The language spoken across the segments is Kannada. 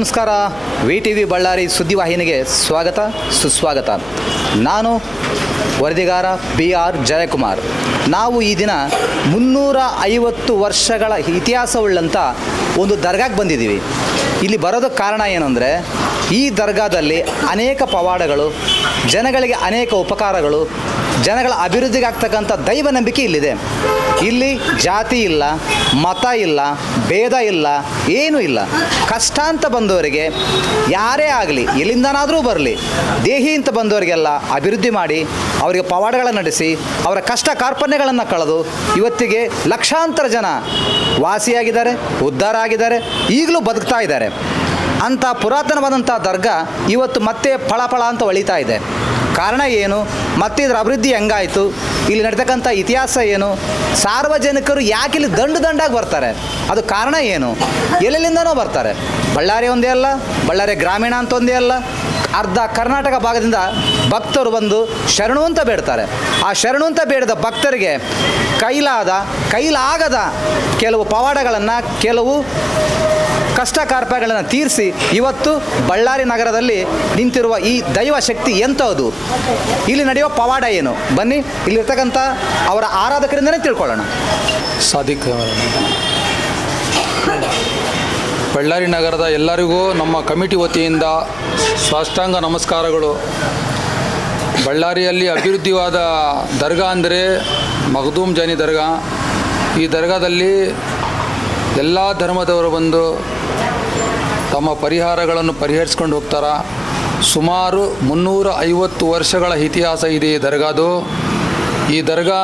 ನಮಸ್ಕಾರ. VTV ಬಳ್ಳಾರಿ ಸುದ್ದಿವಾಹಿನಿಗೆ ಸ್ವಾಗತ ಸುಸ್ವಾಗತ. ನಾನು ವರದಿಗಾರ BR ಜಯಕುಮಾರ್. ನಾವು ಈ ದಿನ 350 ವರ್ಷಗಳ ಇತಿಹಾಸವುಳ್ಳಂಥ ಒಂದು ದರ್ಗಾಕ್ಕೆ ಬಂದಿದ್ದೀವಿ. ಇಲ್ಲಿ ಬರೋದಕ್ಕೆ ಕಾರಣ ಏನಂದರೆ, ಈ ದರ್ಗಾದಲ್ಲಿ ಅನೇಕ ಪವಾಡಗಳು, ಜನಗಳಿಗೆ ಅನೇಕ ಉಪಕಾರಗಳು, ಜನಗಳ ಅಭಿವೃದ್ಧಿಗೆ ಆಗ್ತಕ್ಕಂಥ ದೈವ ನಂಬಿಕೆ ಇಲ್ಲಿದೆ. ಇಲ್ಲಿ ಜಾತಿ ಇಲ್ಲ, ಮತ ಇಲ್ಲ, ಭೇದ ಇಲ್ಲ, ಏನೂ ಇಲ್ಲ. ಕಷ್ಟ ಅಂತ ಬಂದವರಿಗೆ ಯಾರೇ ಆಗಲಿ, ಎಲ್ಲಿಂದನಾದರೂ ಬರಲಿ, ದೇಹಿ ಅಂತ ಬಂದವರಿಗೆಲ್ಲ ಅಭಿವೃದ್ಧಿ ಮಾಡಿ, ಅವರಿಗೆ ಪವಾಡಗಳನ್ನು ನಡೆಸಿ, ಅವರ ಕಷ್ಟ ಕಾರ್ಪಣ್ಯಗಳನ್ನು ಕಳೆದು ಇವತ್ತಿಗೆ ಲಕ್ಷಾಂತರ ಜನ ವಾಸಿಯಾಗಿದ್ದಾರೆ, ಉದ್ಧಾರ ಆಗಿದ್ದಾರೆ, ಈಗಲೂ ಬದುಕ್ತಾ ಇದ್ದಾರೆ. ಅಂಥ ಪುರಾತನವಾದಂಥ ದರ್ಗಾ ಇವತ್ತು ಮತ್ತೆ ಫಳ ಅಂತ ಹೊಳಿತಾ ಇದೆ. ಕಾರಣ ಏನು, ಮತ್ತೆ ಇದರ ಅಭಿವೃದ್ಧಿ ಹೆಂಗಾಯಿತು, ಇಲ್ಲಿ ನಡ್ತಕ್ಕಂಥ ಇತಿಹಾಸ ಏನು, ಸಾರ್ವಜನಿಕರು ಯಾಕೆ ಇಲ್ಲಿ ದಂಡಾಗಿ ಬರ್ತಾರೆ, ಅದು ಕಾರಣ ಏನು, ಎಲ್ಲೆಲ್ಲಿಂದನೋ ಬರ್ತಾರೆ. ಬಳ್ಳಾರಿ ಒಂದೇ ಅಲ್ಲ, ಬಳ್ಳಾರಿ ಗ್ರಾಮೀಣ ಅಂತ ಒಂದೇ ಅಲ್ಲ, ಅರ್ಧ ಕರ್ನಾಟಕ ಭಾಗದಿಂದ ಭಕ್ತರು ಬಂದು ಶರಣು ಅಂತ ಬೇಡ್ತಾರೆ. ಆ ಶರಣು ಅಂತ ಬೇಡಿದ ಭಕ್ತರಿಗೆ ಕೈಲಾಗದ ಕೆಲವು ಪವಾಡಗಳನ್ನು, ಕೆಲವು ಕಷ್ಟ ಕಾರ್ಪಣ್ಯಗಳನ್ನು ತೀರಿಸಿ ಇವತ್ತು ಬಳ್ಳಾರಿ ನಗರದಲ್ಲಿ ನಿಂತಿರುವ ಈ ದೈವ ಶಕ್ತಿ ಎಂಥದ್ದು, ಇಲ್ಲಿ ನಡೆಯುವ ಪವಾಡ ಏನು, ಬನ್ನಿ ಇಲ್ಲಿರ್ತಕ್ಕಂಥ ಅವರ ಆರಾಧಕರಿಂದನೇ ತಿಳ್ಕೊಳ್ಳೋಣ. ಸಾದಿಕ್ ಬಳ್ಳಾರಿ ನಗರದ ಎಲ್ಲರಿಗೂ ನಮ್ಮ ಕಮಿಟಿ ವತಿಯಿಂದ ಸಾಷ್ಟಾಂಗ ನಮಸ್ಕಾರಗಳು. ಬಳ್ಳಾರಿಯಲ್ಲಿ ಅಭಿವೃದ್ಧಿವಾದ ದರ್ಗಾ ಅಂದರೆ ಮಖದೂಮ್ ಜಾನಿ ದರ್ಗಾ. ಈ ದರ್ಗಾದಲ್ಲಿ ಎಲ್ಲ ಧರ್ಮದವರು ಬಂದು ತಮ್ಮ ಪರಿಹಾರಗಳನ್ನು ಪರಿಹರಿಸ್ಕೊಂಡು ಹೋಗ್ತಾರೆ. ಸುಮಾರು 350 ವರ್ಷಗಳ ಇತಿಹಾಸ ಇದೆ ಈ ದರ್ಗಾದು. ಈ ದರ್ಗಾ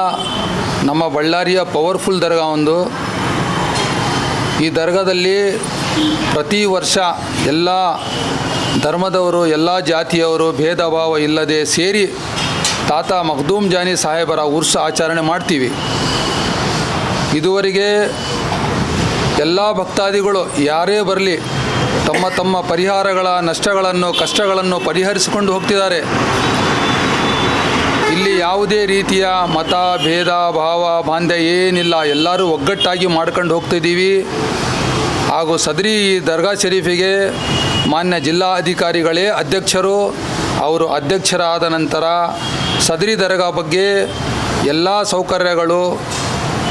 ನಮ್ಮ ಬಳ್ಳಾರಿಯ ಪವರ್ಫುಲ್ ದರ್ಗಾ ಒಂದು. ಈ ದರ್ಗಾದಲ್ಲಿ ಪ್ರತಿ ವರ್ಷ ಎಲ್ಲ ಧರ್ಮದವರು, ಎಲ್ಲ ಜಾತಿಯವರು ಭೇದ ಭಾವ ಇಲ್ಲದೆ ಸೇರಿ ತಾತ ಮಖದೂಮ್ ಜಾನಿ ಸಾಹೇಬರ ಉರ್ಸ್ ಆಚರಣೆ ಮಾಡ್ತೀವಿ. ಇದುವರೆಗೆ ಎಲ್ಲ ಭಕ್ತಾದಿಗಳು ಯಾರೇ ಬರಲಿ ತಮ್ಮ ತಮ್ಮ ಪರಿಹಾರಗಳ ನಷ್ಟಗಳನ್ನು, ಕಷ್ಟಗಳನ್ನು ಪರಿಹರಿಸಿಕೊಂಡು ಹೋಗ್ತಿದ್ದಾರೆ. ಇಲ್ಲಿ ಯಾವುದೇ ರೀತಿಯ ಮತ ಭೇದ ಭಾವ ಬಾಂಧ್ಯ ಏನಿಲ್ಲ, ಎಲ್ಲರೂ ಒಗ್ಗಟ್ಟಾಗಿ ಮಾಡ್ಕೊಂಡು ಹೋಗ್ತಿದ್ದೀವಿ. ಹಾಗೂ ಸದರಿ ದರ್ಗಾ ಶರೀಫಿಗೆ ಮಾನ್ಯ ಜಿಲ್ಲಾಧಿಕಾರಿಗಳೇ ಅಧ್ಯಕ್ಷರು. ಅವರು ಅಧ್ಯಕ್ಷರಾದ ನಂತರ ಸದರಿ ದರ್ಗಾ ಬಗ್ಗೆ ಎಲ್ಲ ಸೌಕರ್ಯಗಳು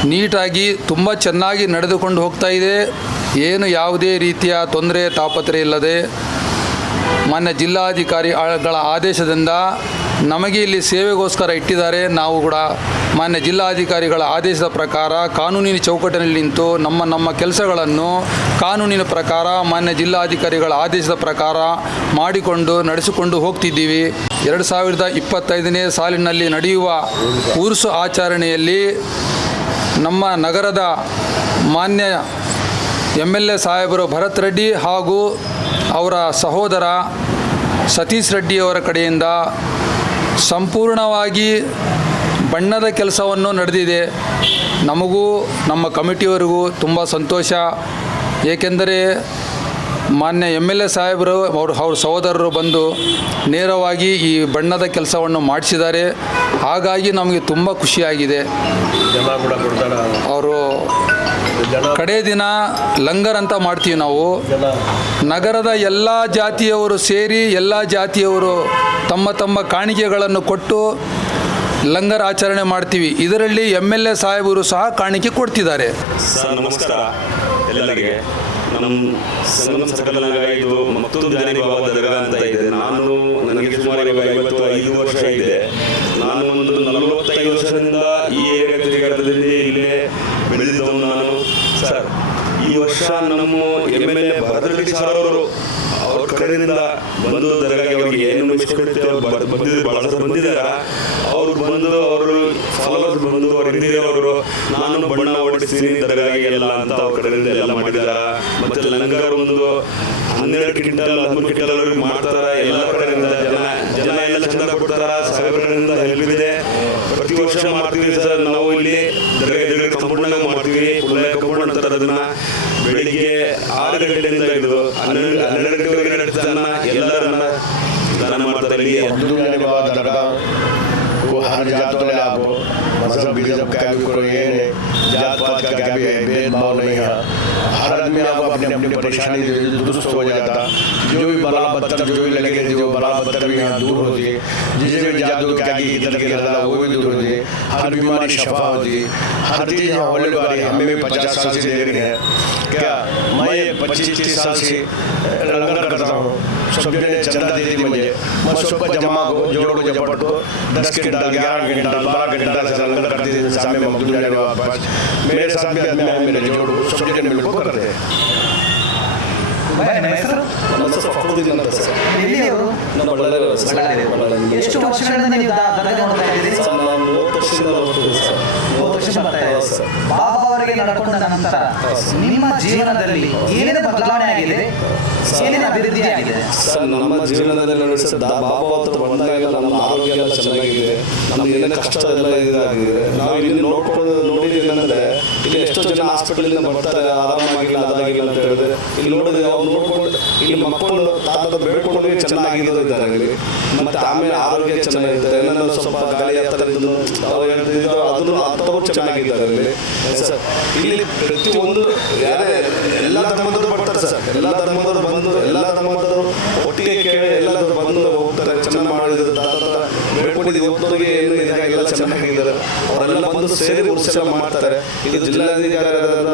ನೀಟಾಗಿ ತುಂಬ ಚೆನ್ನಾಗಿ ನಡೆದುಕೊಂಡು ಹೋಗ್ತಾ ಇದೆ. ಏನು ಯಾವುದೇ ರೀತಿಯ ತೊಂದರೆ ತಾಪತ್ರೆ ಇಲ್ಲದೆ ಮಾನ್ಯ ಜಿಲ್ಲಾಧಿಕಾರಿಗಳ ಆದೇಶದಿಂದ ನಮಗೆ ಇಲ್ಲಿ ಸೇವೆಗೋಸ್ಕರ ಇಟ್ಟಿದ್ದಾರೆ. ನಾವು ಕೂಡ ಮಾನ್ಯ ಜಿಲ್ಲಾಧಿಕಾರಿಗಳ ಆದೇಶದ ಪ್ರಕಾರ ಕಾನೂನಿನ ಚೌಕಟ್ಟಿನಲ್ಲಿ ನಿಂತು ನಮ್ಮ ಕೆಲಸಗಳನ್ನು ಕಾನೂನಿನ ಪ್ರಕಾರ ಮಾನ್ಯ ಜಿಲ್ಲಾಧಿಕಾರಿಗಳ ಆದೇಶದ ಪ್ರಕಾರ ಮಾಡಿಕೊಂಡು ನಡೆಸಿಕೊಂಡು ಹೋಗ್ತಿದ್ದೀವಿ. 2025ನೇ ಸಾಲಿನಲ್ಲಿ ನಡೆಯುವ ಉರ್ಸು ಆಚರಣೆಯಲ್ಲಿ ನಮ್ಮ ನಗರದ ಮಾನ್ಯ MLA ಸಾಹೇಬರು ಭರತ್ ರೆಡ್ಡಿ ಹಾಗೂ ಅವರ ಸಹೋದರ ಸತೀಶ್ ರೆಡ್ಡಿಯವರ ಕಡೆಯಿಂದ ಸಂಪೂರ್ಣವಾಗಿ ಬಣ್ಣದ ಕೆಲಸವನ್ನು ನಡೆದಿದೆ. ನಮಗೂ ನಮ್ಮ ಕಮಿಟಿಯವರಿಗೂ ತುಂಬ ಸಂತೋಷ. ಏಕೆಂದರೆ ಮಾನ್ಯ MLA ಸಾಹೇಬರು ಅವ್ರ ಸಹೋದರರು ಬಂದು ನೇರವಾಗಿ ಈ ಬಣ್ಣದ ಕೆಲಸವನ್ನು ಮಾಡಿಸಿದ್ದಾರೆ. ಹಾಗಾಗಿ ನಮಗೆ ತುಂಬ ಖುಷಿಯಾಗಿದೆ. ಅವರು ಕಡೆ ದಿನ ಲಂಗರ್ ಅಂತ ಮಾಡ್ತೀವಿ ನಾವು. ನಗರದ ಎಲ್ಲ ಜಾತಿಯವರು ಸೇರಿ ಎಲ್ಲ ಜಾತಿಯವರು ತಮ್ಮ ತಮ್ಮ ಕಾಣಿಕೆಗಳನ್ನು ಕೊಟ್ಟು ಲಂಗರ್ ಆಚರಣೆ ಮಾಡ್ತೀವಿ. ಇದರಲ್ಲಿ MLA ಸಾಹೇಬರು ಸಹ ಕಾಣಿಕೆ ಕೊಡ್ತಿದ್ದಾರೆ. ನಮಸ್ಕಾರ ಎಲ್ಲರಿಗೆ. ನಮ್ಮ ಸಕಲನಾಗ ಇದು ಮತ್ತೊಂದು ಜಾನಿ ಬಾಬಾ ದರ್ಗಾ ಅಂತ ಇದೆ. ನನಗೆ ಸುಮಾರು 55 ವರ್ಷ ಇದೆ. ನಾನು ಒಂದು 45 ವರ್ಷದಿಂದ ಈ ಏರಿಯಾದಲ್ಲಿ ಇಲ್ಲೇ ಬೆಳೆದಿದ್ದವನು ನಾನು. ಸರ್, ಈ ವರ್ಷ ನಮ್ಮ MLA ಭರತ್ ರೆಡ್ಡಿ ಸರ್ ಅವರು ಅವ್ರ ಕಡೆಯಿಂದ ಬಂದು ದರ್ಗಾಗೆ ಅವ್ರಿಗೆ ಏನು ಮೆಚ್ಚಿಕೊಡುತ್ತೆ ಬಹಳ ಬಂದಿದ್ದಾರೆ. ಅವ್ರು ಬಂದು ಅವರು ಫಾಲೋವರ್ಸ್ ಬಂದು ಅವ್ರ ಹಿಂದಿದೆ ಅವರು ನಾನು ಬಣ್ಣ ಹೊಡಿಸ್ತೀನಿ ದರ್ಗಾಗೆ ಎಲ್ಲ ಅಂತ ಅವ್ರ ಕಡೆಯಿಂದ ಎಲ್ಲ ಮಾಡಿದಾರ. ಮತ್ತೆ ಲಂಗರ್ ಒಂದು 12 ಕ್ವಿಂಟಲ್ 13 ಕ್ವಿಂಟಲ್ ಅವ್ರಿಗೆ ಮಾಡ್ತಾರ. ಎಲ್ಲ ಕಡೆಯಿಂದ ಜನ ಎಲ್ಲ ಚಂದ ಕೊಡ್ತಾರ. ಸಾಹೇಬ್ರ ಕಡೆಯಿಂದ ಹೆಲ್ಪ್ ಇದೆ. ಪ್ರತಿ ವರ್ಷ ಮಾಡ್ತೀವಿ ಸರ್. ನಾವು ಇಲ್ಲಿ ದರ್ಗಾ ಸಂಪೂರ್ಣವಾಗಿ ಮಾಡ್ತೀವಿ. ಫುಲ್ ಅಂತಾರೆ ಅದನ್ನ. ಬೆಳಿಗ್ಗೆ 6 ಗಂಟೆಯಿಂದ ಹಿಡಿದು 12 ಗಂಟೆವರೆಗೆ ನಡೆಸ್ತಾನ. ಎಲ್ಲರನ್ನ दान ಮಾಡ್ತಾರೆ. ಇಲ್ಲಿ दरगाह को हर जात वाले आप मजहब बिजहब का भी कोई ये नहीं, जात पात का भी भेदभाव नहीं है। हर आदमी आपको अपनी अपनी परेशानी दुरुस्त हो जाता, जो भी बला बदतर जो भी लगे जो बला बदतर भी यहाँ दूर होती है, जिसे भी जादू क्या की इधर के लगा वो भी दूर होती है, हर बीमारी शफा होती है, हर चीज़ यहाँ होने वाली हमें भी 50 साल से दे रही है। क्या मैं 25-30 साल से लंगर करता हूँ, सब जने चंदा दे दी मुझे, मैं सबको जमा को जोड़ को जपट को 10 क्विंटल 11 क्विंटल 12 क्विंटल से लंगर करते थे सामने मखदूम जाने वापस मेरे साथ भी आदमी आए मेरे जोड़ सब जने मिलकर करते हैं। ನಿಮ್ಮ ಹೆಸರು? ನಮ್ಮ ಹೆಸರು ಫಕ್ರುದ್ದೀನ್ ಅಂತ ಸರ್. ಎಲ್ಲಿಯವರು? ನಮ್ಮ ಬಳ್ಳಾರಿ ಸರ್. ಎಷ್ಟು ವರ್ಷಗಳಿಂದ ನೀವು ದರ್ಗಾ ನೋಡ್ತಾ ಇದ್ದೀರಿ? ಸರ್ ನಾನು 30 ವರ್ಷದಿಂದ ನೋಡ್ತಿದ್ದೀನಿ ಸರ್. 30 ವರ್ಷ ಬರ್ತಾ ಇದೆ ಸರ್. ಬಾಬಾ ಅವರಿಗೆ ನಡ್ಕೊಂಡ ನಂತರ ನಿಮ್ಮ ಜೀವನದಲ್ಲಿ ಏನೇನು ಬದಲಾವಣೆ ಆಗಿದೆ, ಏನೇನು ಅಭಿವೃದ್ಧಿ ಆಗಿದೆ? ಸರ್ ನಮ್ಮ ಜೀವನದಲ್ಲಿ ನೋಡಿ ಸರ್, ಬಾಬಾ ಹತ್ರ ಬಂದಾಗ ನಮ್ಮ ಆರೋಗ್ಯ ಎಲ್ಲ ಚೆನ್ನಾಗಿದೆ, ನಮ್ಗೆ ಏನೇನು ಕಷ್ಟ ಎಲ್ಲ ಇದಾಗಿದೆ. ನಾವು ಇಲ್ಲಿ ನೋಡಿದ್ದೀವಿ ಅಂದರೆ ಇಲ್ಲಿ ಎಷ್ಟೋ ಜನ ಹಾಸ್ಪಿಟಲಿಂದ ಬರ್ತಾರೆ, ಆರಾಮಾಗಿಲ್ಲ ಅದಾಗಿಲ್ಲ ಅಂತ ಹೇಳಿದ್ರೆ ಇಲ್ಲಿ ನೋಡಿದ್ರೆ ಅವ್ರು ನೋಡ್ಕೊಂಡು ಇಲ್ಲಿ ಮಕ್ಕಳು ತಾತ ಬೇಡ್ಕೊಂಡು ಚೆನ್ನಾಗಿರೋದು ಇದ್ದಾರೆ ಇಲ್ಲಿ. ಮತ್ತೆ ಆಮೇಲೆ ಆರೋಗ್ಯ ಚೆನ್ನಾಗಿರುತ್ತೆ, ಏನಾದ್ರು ಸ್ವಲ್ಪ ಗಾಳಿ ಹತ್ರ ಅದನ್ನು ಅಂಥವ್ರು ಚೆನ್ನಾಗಿದ್ದಾರೆ ಇಲ್ಲಿ ಸರ್. ಇಲ್ಲಿ ಪ್ರತಿಯೊಂದು ಯಾರೇ ಎಲ್ಲ ಧರ್ಮದವರು ಬರ್ತಾರೆ ಸರ್, ಎಲ್ಲ ಧರ್ಮದವರು ಬಂದು ಎಲ್ಲ ಧರ್ಮದವರು ಒಟ್ಟಿಗೆ ಕೇಳಿ ಎಲ್ಲರೂ ಬಂದು ಹೋಗ್ತಾರೆ. ಚೆನ್ನಾಗಿ ಮಾಡಿದ್ರು ತಾತ ಬೇಡ್ಕೊಂಡಿದ್ದು ಇವತ್ತವರಿಗೆ ಏನು ಇದಾಗಿಲ್ಲ, ಚೆನ್ನಾಗಿದ್ದಾರೆ. ಅವರೆಲ್ಲ ಬಂದು ಸೇರಿ ಉತ್ಸವ ಮಾಡ್ತಾರೆ. ಇದು ಜಿಲ್ಲಾಧಿಕಾರಿಯಾದ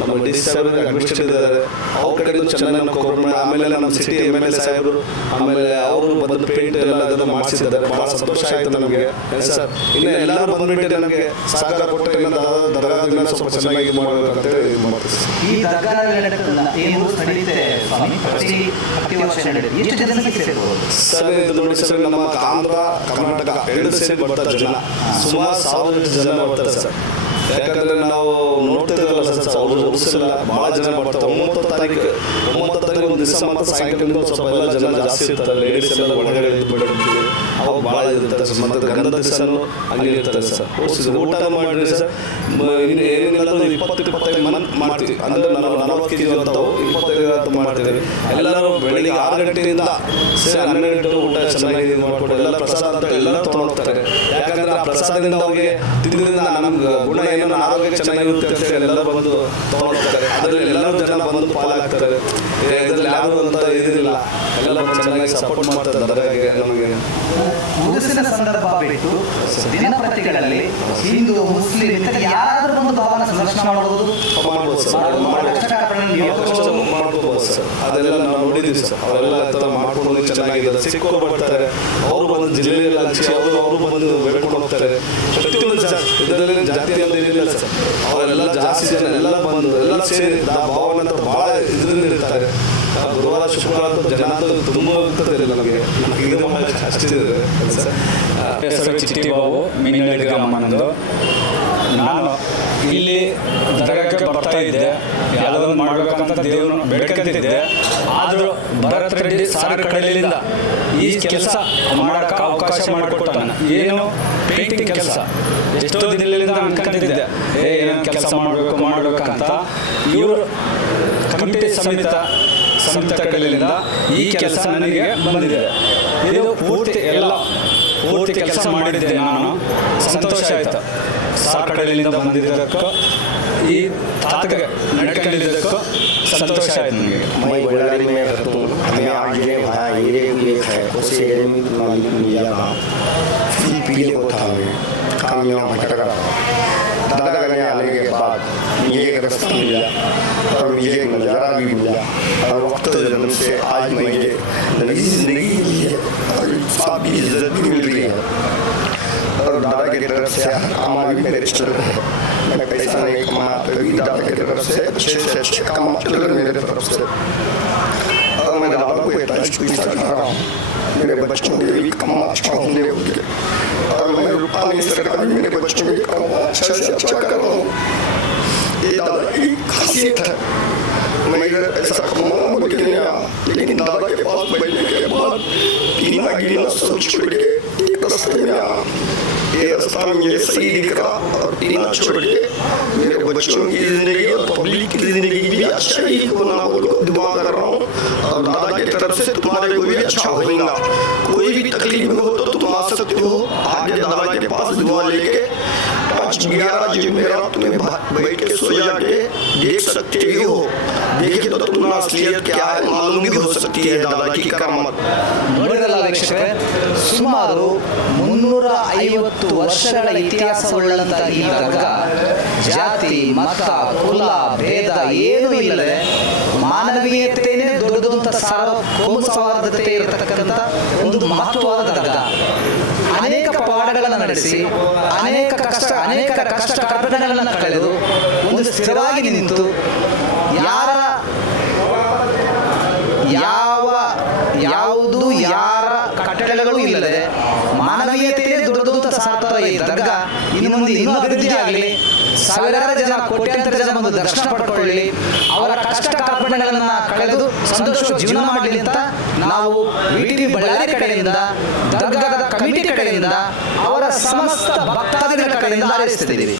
ನಮ್ಮ ಡಿ ಸಾಹೇಬರು ಅಡ್ಮಿನಿಸ್ಟ್ರೇಟರ್ ಇದ್ದಾರೆ, ಅವ್ರ ಕಡೆಯಿಂದ ಚೆನ್ನಾಗಿ ನಮ್ಮ ಕೊಬ್ಬರಿ, ಆಮೇಲೆ ನಮ್ಮ ಸಿಟಿ MLA ಸಾಹೇಬರು, ಆಮೇಲೆ ಅವರು ಬಂದು ಪೇಂಟ್ ಎಲ್ಲ ಅದನ್ನು ಮಾಡಿಸಿದ್ದಾರೆ. ಭಾಳ ಸಂತೋಷ ಆಯಿತು ನಮಗೆ ಸರ್. ಇನ್ನು ಎಲ್ಲರೂ ಬಂದುಬಿಟ್ಟು ನನಗೆ ಸಹಕಾರ ಕೊಟ್ಟು ಇನ್ನು ದರ್ಗಾದಿಂದ ಸ್ವಲ್ಪ ಚೆನ್ನಾಗಿ ಮಾಡಬೇಕಂತೇಳಿ ಇದು ಮಾಡ್ತೀವಿ. ಈ ದರ್ಗಾದಲ್ಲಿ ಏನು ನಡೀತೆ ಸ್ವಾಮಿ? ಪ್ರತಿ ವರ್ಷ ನಡೆಯುತ್ತೆ. ಎಷ್ಟು ಜನಕ್ಕೆ ಸೇರ್ಬೋದು ಸರ್? ಇದು ನೋಡಿ ಸರ್, ನಮ್ಮ ಆಂಧ್ರ ಕರ್ನಾಟಕ ಎರಡು ಸೇರಿ ಬರ್ತಾರೆ ಜನ, ಸುಮಾರು 1000 ಜನ ಬರ್ತಾರೆ ಸರ್. ಯಾಕಂದ್ರೆ ನಾವು ನೋಡ್ತಿದ್ದಲ್ಲ ಸರ್, ಅವರು ಉಳಿಸಿಲ್ಲ ಭಾಳ ಜನ ಬರ್ತಾರೆ. 9 ತಾರೀಕು ಒಂದು ದಿವಸ ಮಾತ್ರ ಸಾಯಂಕಾಲದಿಂದ ಸ್ವಲ್ಪ ಎಲ್ಲ ಜನ ಜಾಸ್ತಿ ಇರ್ತಾರೆ, ಲೇಡೀಸ್ ಎಲ್ಲ ಒಳಗಡೆ ಬಿಟ್ಟಿರ್ತೀವಿ, ಅವಾಗ ಭಾಳ ಇರ್ತಾರೆ ಸರ್. ಮತ್ತು ಗಂಧದ ದಿವಸನೂ ಹಂಗೆ ಇರ್ತಾರೆ ಸರ್. ಊಟ ಮಾಡಿದ್ರೆ ಸರ್ ಇನ್ನು ಏನಿಲ್ಲ 20-25 ಮನ್ ಮಾಡ್ತೀವಿ, ಅಂದರೆ 40 kg ಅಂತವು 25 ಅಂತ ಮಾಡ್ತೀವಿ. ಎಲ್ಲರೂ ಬೆಳಿಗ್ಗೆ 6 ಗಂಟೆಯಿಂದ 12 ಗಂಟೆಗೂ ಊಟ ಚೆನ್ನಾಗಿ ಮಾಡಿಕೊಟ್ಟು ಎಲ್ಲ ಪ್ರಸಾದ ಅಂತ ಎಲ್ಲರೂ ತೊಗೊಂಡೋಗ್ತಾರೆ. ಯಾಕಂದ್ರೆ ಆ ಪ್ರಸಾದದಿಂದ ಅವ್ರಿಗೆ ತಿಂದ್ರಿಂದ ನಮ್ಗೆ ಗುಣ ಏನೋ ಆರೋಗ್ಯ ಚೆನ್ನಾಗಿರುತ್ತೆ ಅಂತ ಎಲ್ಲರೂ ಬಂದು ತೊಗೊಂಡೋಗ್ತಾರೆ. ಅದರಲ್ಲಿ ಎಲ್ಲರೂ ಜನ ಬಂದು ಪಾಲಾಗ್ತಾರೆ. ಇದರಲ್ಲಿ ಯಾರು ಅಂತ ಇದಿಲ್ಲ, ಎಲ್ಲ ಚೆನ್ನಾಗಿ ಸಪೋರ್ಟ್ ಮಾಡ್ತಾರೆ ದರ್ಗಾಗೆ ನಮಗೆ. ಮುಗಿಸಿದ ಸಂದರ್ಭ ಬಿಟ್ಟು ದಿನಪತ್ರಿಕೆಗಳಲ್ಲಿ ಹಿಂದೂ ಮುಸ್ಲಿಂ ಇತರ ಯಾರಾದರೂ ಬಂದು ಭಾವನ ಸಂದರ್ಶನ ಮಾಡಬಹುದು, ಮಾಡ್ಬೋದು ಸರ್, ಮಾಡ್ಕೋಬೋದು ಸರ್. ಅದೆಲ್ಲ ನಾವು ನೋಡಿದ್ದೀವಿ ಸರ್. ಅವರೆಲ್ಲ ಮಾಡ್ಕೊಂಡು ಚೆನ್ನಾಗಿದ್ದಾರೆ, ಸಿಕ್ಕೋರು ಬರ್ತಾರೆ, ಅವರು ಬಂದು ಜಿಲ್ಲೆಯಲ್ಲಿ ಹಂಚಿ ಅವರು ಬಂದು ಬೆಳ್ಕೊಂಡು ಹೋಗ್ತಾರೆ. ಪ್ರತಿಯೊಂದು ಸರ್ ಇದರಲ್ಲಿ ಜಾತಿ ಅಂತ ಏನಿಲ್ಲ ಸರ್, ಅವರೆಲ್ಲ ಜಾಸ್ತಿ ಜನ ಎಲ್ಲ ಬಂದು ಎಲ್ಲ ಸೇರಿ ಭಾವನ ಅಂತ ಭಾಳ ಇದರಿಂದ ಇರ್ತಾರೆ. ಗುರುವಾರ ಶುಕ್ರವಾರ ಜನ ಅಂತೂ ತುಂಬ ಇರ್ತದೆ ನಮಗೆ ಇದು ಅಷ್ಟಿದೆ ಸರ್. ಹೆಸರು ಚಿಟ್ಟಿ ಬಾಬು, ಮಿನ್ನಳ್ಳಿ ಗ್ರಾಮ ನಮ್ಮದು. ನಾನು ಇಲ್ಲಿ ದರ್ಗಾಕ್ಕೆ ಬರ್ತಾ ಇದ್ದೆ, ಯಾವುದೊಂದು ಮಾಡಬೇಕಂತ ದೇವ್ರನ್ನ ಬೇಡ್ಕೊಂತಿದ್ದೆ. ಆದರೂ ಭರತ್ ರೆಡ್ಡಿ ಸಾರ್ ಕಡೆಯಿಂದ ಈ ಕೆಲಸ ಮಾಡೋಕ್ಕೆ ಅವಕಾಶ ಮಾಡಿಕೊಟ್ಟಾನ. ಏನು ಪೇಂಟಿಂಗ್ ಕೆಲಸ ಎಷ್ಟೋ ದಿನದಿಂದ ಅನ್ಕೊಂಡಿದ್ದೆ, ಏನೋ ಕೆಲಸ ಮಾಡಬೇಕಂತ. ಇವರು ಕಮಿಟಿ ಸಮಿತಿ ಕಡೆಯಿಂದ ಈ ಕೆಲಸ ನನಗೆ ಬಂದಿದೆ. ಇದು ಪೂರ್ತಿ ಕೆಲಸ ಮಾಡಿದ್ದೆ ನಾನು. ಸಂತೋಷ ಆಯಿತು. ಸಾರ್ ಕಡೆಯಿಂದ ಬಂದಿದ್ದಕ್ಕೂ ಈ ತಾತಗೆ ನಡ್ಕೊಂಡಿದ್ದಕ್ಕೂ संतोष है मैं बಳ್ಳಾರಿ में रहता हूँ। हमें आज ये भाई ये एक है उसे मालिक मिल रहा फूल पीले को था मैं काम यहाँ भटक रहा। दादा करने आने के बाद मुझे एक रास्ता मिला और मुझे एक नज़ारा भी मिला और वक्त जन्म से आज मुझे नई जिंदगी मिली है और साथ भी इज्जत भी मिल रही है। और दादा की तरफ से हमारा भी मेरे चल रहे हैं। मैं पैसा नहीं कमाता तभी दादा की तरफ से अच्छे कमा चल रहे मेरे तरफ से। और मैं दादा को इतना पैसा खा रहा हूँ, मेरे बच्चों के लिए कमा अच्छा होने होंगे और मैं रुपानी सरकार मेरे बच्चों के कमा अच्छा से अच्छा कर रहा हूँ। ये दादा की खासियत है। मैं इधर ऐसा कमाऊँ बोल के नहीं आया, लेकिन दादा के पास बैठने के बाद पीना गिरना सब छोड़ के एक रास्ते में आया। ये रास्ता मुझे सही दिख रहा और पीना छोड़ के मेरे बच्चों की जिंदगी और पब्लिक की जिंदगी भी अच्छा ही होना बोल दुआ कर रहा हूँ। और दादा की तरफ से तुम्हारे को भी अच्छा होगा। कोई भी तकलीफ हो तो तुम आ सकते हो आगे दादा के पास दुआ लेके। 11 जुमेरात तुम्हें बैठ के सो जाके देख सकते ही हो। देखे तो तुम्हारा असलियत क्या है मालूम भी हो सकती है दादा की करामत। ನೋಡಿರಲ್ಲ ವೀಕ್ಷಕರೇ, ಸುಮಾರು 350 ವರ್ಷಗಳ ಇತಿಹಾಸವುಳ್ಳಂತ ಈ ದರ್ಗಾ ಜಾತಿ ಮತ ಕುಲ ಭೇದ ಏನೂ ಇಲ್ಲದೆ ಮಾನವೀಯತೆಯೇ ದೊಡ್ಡದು ಅಂತ ಕೋಮು ಸೌಹಾರ್ದತೆ ಇರತಕ್ಕಂಥ ಒಂದು ಮಹತ್ವವಾದ ದರ್ಗಾ. ಅನೇಕ ಪವಾಡಗಳನ್ನು ನಡೆಸಿ ಅನೇಕ ಕಷ್ಟ ಕಾರ್ಪಣ್ಯಗಳನ್ನು ಕಳೆದು ಒಂದು ಸ್ಥಿರವಾಗಿ ನಿಂತು ಯಾರ ಕಟ್ಟಡಗಳು ಇಲ್ಲದೆ ಮಾನವೀಯತೆಯೇ ದೊಡ್ಡದು ಅಂತ ಸಾರ್ಥ ಈ ದರ್ಗಾ ಇನ್ನು ಮುಂದೆ ಇನ್ನೂ ಅಭಿವೃದ್ಧಿ ಆಗಲಿ, ಸಾವಿರಾರು ಜನ ಕೋಟ್ಯಾಂತರ ಜನ ಬಂದು ದರ್ಶನ ಪಡ್ಕೊಳ್ಳಿ, ಅವರ ಕಷ್ಟ ಕಾರ್ಪಣ್ಯಗಳನ್ನು ಕಳೆದು ಸಂತೋಷ ಜೀವನ ಮಾಡಲಿ ಅಂತ ನಾವು VTV ಬಳ್ಳಾರಿ ಕಡೆಯಿಂದ, ದರ್ಗಾದ ಕಮಿಟಿ ಕಡೆಯಿಂದ, ಅವರ ಸಮಸ್ತ ಭಕ್ತಾದಿಗಳ ಕಡೆಯಿಂದ ಹಾರೈಸುತ್ತಿದ್ದೀವಿ.